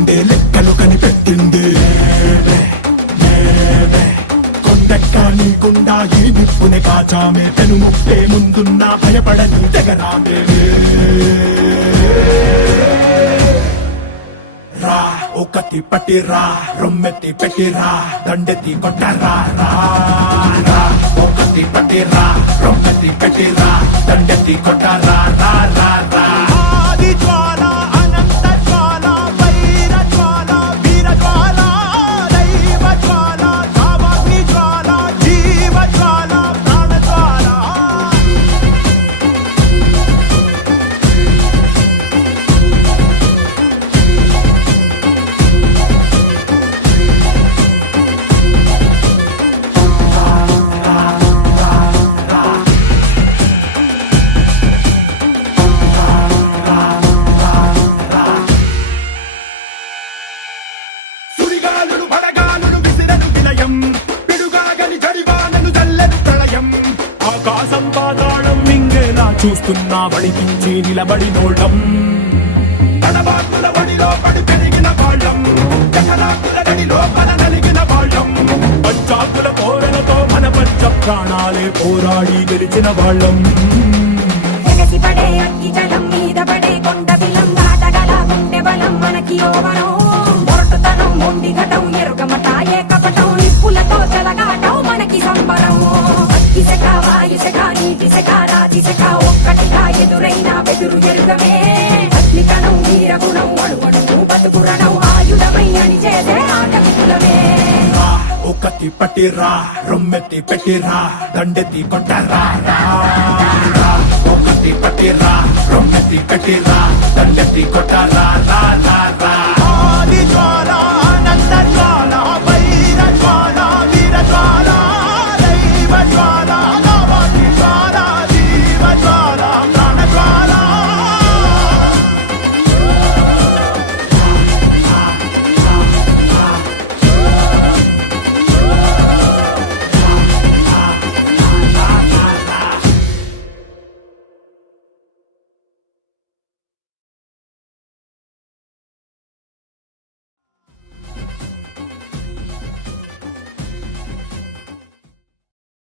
గుండె లెక్కలు కనిపెట్టింది. కొండెక్కా నీకుండా ఈ నిప్పుని కాచామే, పెను ముప్పే ముందున్నా భయపడని తెగరామే. రా ఒకటి పట్టిరా, రొమ్మెత్తి పెట్టిరా, దండెత్తి కొట్టరా. రా ఒకటి పట్టిరా, రొమ్మెత్తి పెట్టిరా, దండెత్తి కొట్టరా. రా రా రా ఆది జ్వాల అనంత జ్వాల వైర జ్వాల వీర జ్వాల దైవ జ్వాల కామాగ్ని జ్వాల జీవ జ్వాల ప్రాణ జ్వాల. సుడిగాలులు పడగాలులు విసిరను విలయం, పిడుగాగని జడివానను జల్లెను ప్రళయం. ఆకాశం పాతాళం మింగేలా చూస్తున్నా వడికించి నిలబడినోళ్ళం. తడబాకుల వడిలో పడి పెరిగిన వాళ్ళం, చకరాకుల గడిలో మన నలిగిన వాళ్ళం. పంచాకుల కోరలతో మన పంచ ప్రాణాలే పోరాడి గెలిచిన వాళ్ళం. ఎగసిపడే అగ్గి జలం మీద పడే కొండ బిలం, దాటగల గుండె బలం మనకి ఓవరం. మొరటుతనం మొండి ఘటం ఎరుగమట ఏ కపటం, నిప్పులతో చెలగాటం మనకి సంబరం. అగ్గి శక వాయు శక నీటి శక రాతి శక ఒక్కటిగా ఎదురైన బెదురు ఎరుగమే. అగ్నికణం వీరగుణం అణువణువు బతుకురణం, ఆయుధమై అని చేసే ఆటవికులమే. రా ఒకటి పట్టిరా, రొమ్మెత్తి పెట్టిరా, దండెత్తి కొట్టరా. రా ఒకటి పట్టిరా, రొమ్మెత్తి పెట్టిరా, దండెత్తి కొట్టరా.